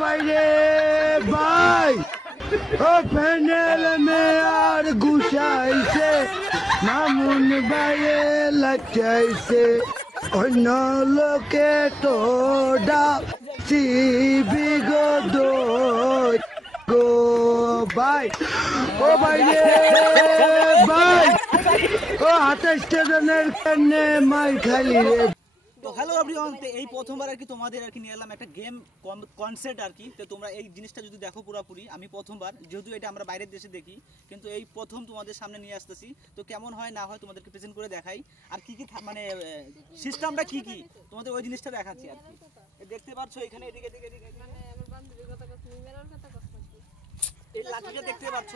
भाई रे भाई ओ पैनल में यार घुसाइसे मामुन भाई लचाइसे অন্য লোকে তোডা সিবি গো দো গো ভাই ও ভাই রে ভাই ও হাতে স্টেশনের কানে মাই খালি রে। তো হ্যালো এভরিওয়ান, এই প্রথমবার আর কি তোমাদের আর কি নিয়ে এলাম একটা গেম কনসেপ্ট আর কি। তো তোমরা এই জিনিসটা যদি দেখো পুরোপুরি, আমি প্রথমবার, যেহেতু এটা আমরা বাইরের দেশে দেখি, কিন্তু এই প্রথম তোমাদের সামনে নিয়ে আসতেছি। তো কেমন হয় না হয় তোমাদেরকে প্রেজেন্ট করে দেখাই, আর কি কি মানে সিস্টেমটা কি কি তোমাদের ওই জিনিসটা দেখাচ্ছি আর কি। দেখতে পাচ্ছ এখানে এদিকে এদিকে এদিকে এই লাঠিটা দেখতে পাচ্ছ,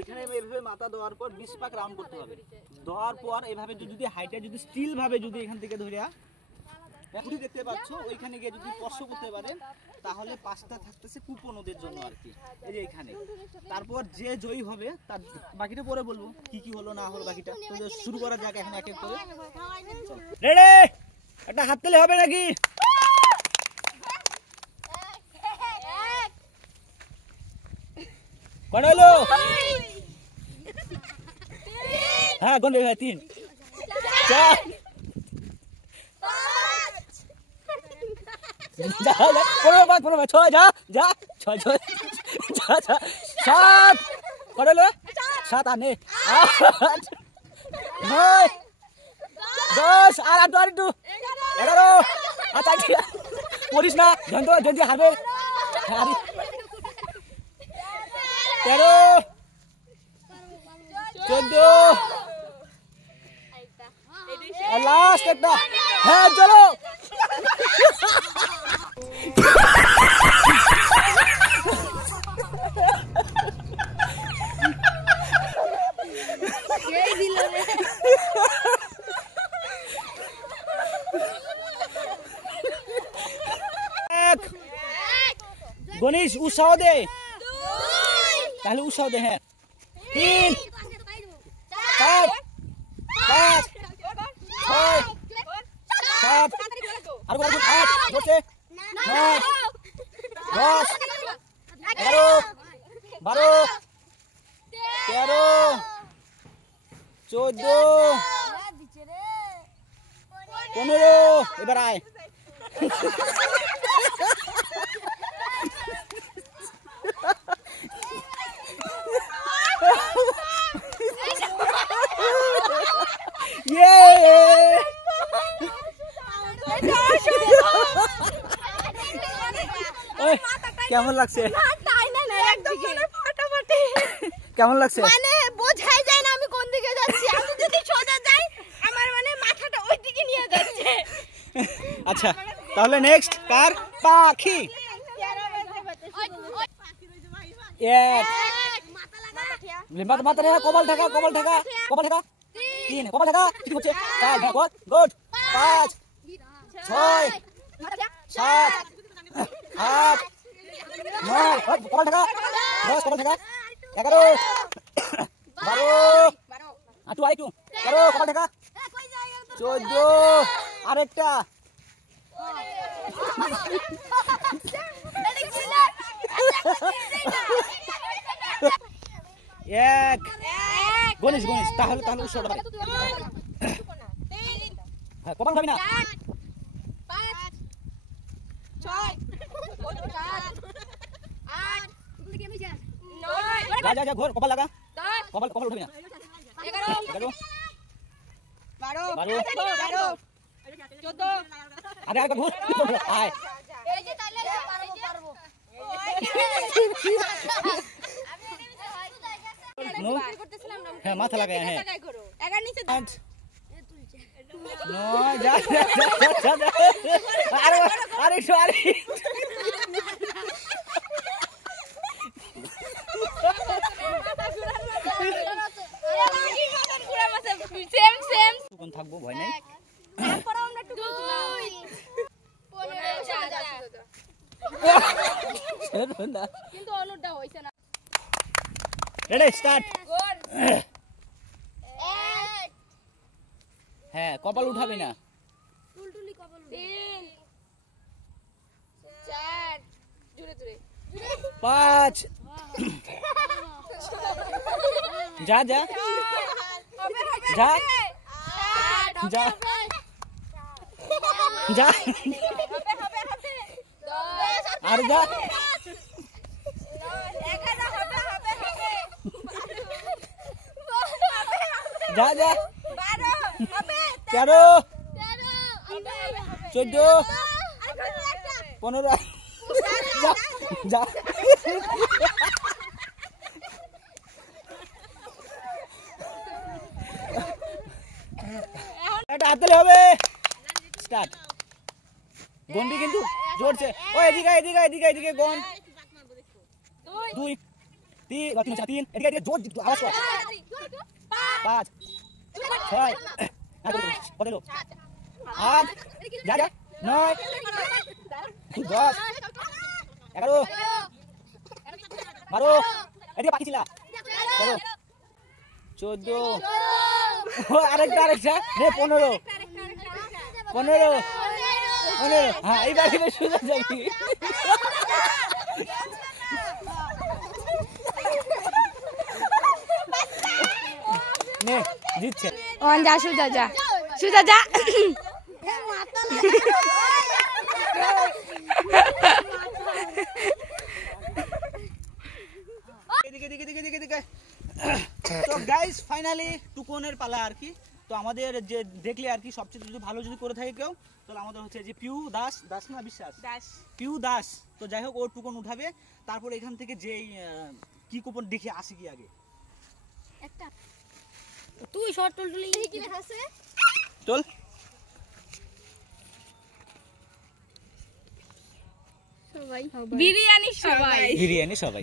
এখানে এভাবে মাথা দেওয়ার পর 20 পাক রাউন্ড করতে হবে। দেওয়ার পর এভাবে যদি হাইটে যদি স্টিল ভাবে যদি এখান থেকে ধরিয়া এখনই দেখতে পাচ্ছ, ওইখানে গিয়ে যদি স্পর্শ করতে পারেন তাহলে 5টা থাকতেছে কুপন ওদের জন্য আর কি, এই যে এখানে। তারপর যে জয়ী হবে তার বাকিটা পরে বলবো কি কি হলো না হলো বাকিটা। তো শুরু করা যাক এখন এক এক করে। রেডি, একটা হাত তালি হবে নাকি? কত হলো? হ্যাঁ গুনবে ভাই, 3 4 যা যা পড়ো 6 যা যা 6 6 যা যা 7 কত হলো? 7 আর নে 8 9 10 আর 8 আর 2 11 আচ্ছা পড়িস না জলদি হারবে। 13 14 আর লাস্ট একটা। হ্যাঁ চলো গণেশ উৎসাহ দে, তাহলে উৎসাহ দে। হ্যাঁ 3 4 5 6 7 আর 8 বসে 9 10 11 12 13 14 15 এবার আয়। কেমন লাগছে? কেমন লাগছে? মানে বোঝাই যায় না আমি কোন দিকে যাচ্ছি। আমি যদি সোজা যাই আমার মানে মাথাটা ওই দিকে নিয়ে যাচ্ছে। আচ্ছা তাহলে নেক্সট কার? পাখি। মাথা রেখা, কপাল ঢাকা 3 কপাল ঢাকা ঠিক হচ্ছে। 4 গুড 5 6 7 8 9 কপাল ঢাকা 10 কপাল ঢাকা 11 12 আরেকটু 13 কপাল ঢাকা 14 আরেকটা এক গণেশ তাহলে উৎসবটা পারে। হ্যাঁ কপাল খাবি না। 5 6 7 8 9 যা ঘোর কপাল লাগা। কপাল উঠাবি না। 11 12 13 14 আরে আর ঘোর আয়। এই যে তাইলে পারবো হ্যাঁ মাথা লাগায়। হ্যাঁ এগার নিচে নয় যা আরেকটু থাকবো, ভয় নাই। কিন্তু অনুরটা হইছে না। Ready start. হ্যাঁ কপাল উঠাবি না। 3 4 জোরে 5 যা যা যা যা যা আর যা যা যা 13 14 15 যা যা এটা হাতলে হবে স্টার্ট গন্ডি কিন্তু জোরছে ও এদিকে এদিকে এদিকে এদিকে গন 2 3 3 এদিকে এদিকে জোর আওয়াজ কর 5 6 পনেরো 8 যা যা 9 10 11 12 এদিকে বাকি ছিল 13 14 আরেকটা নে 15 হ্যাঁ এইবার কিন্তু সোজা যাবি নে জিতছে ওন যা সুজা যা সুজা যা এদিকে এদিকে এদিকে এদিকে এদিকে তো গাইস ফাইনালি টুকনের পালা আর কি তো আমাদের যে দেখলে আর কি সবচেয়ে যদি ভালো যদি করে থাকে কেউ তাহলে আমাদের হচ্ছে যে পিউ দাস দাস না বিশ্বাস দাস পিউ দাস তো যাই হোক ওর টুকন উঠাবে তারপর এখান থেকে যেই কি কুপন দেখে আসি কি আগে একটা তুই শর্ট টুল টুলি কি লেখা আছে চল সবাই বিরিয়ানি সবাই বিরিয়ানি সবাই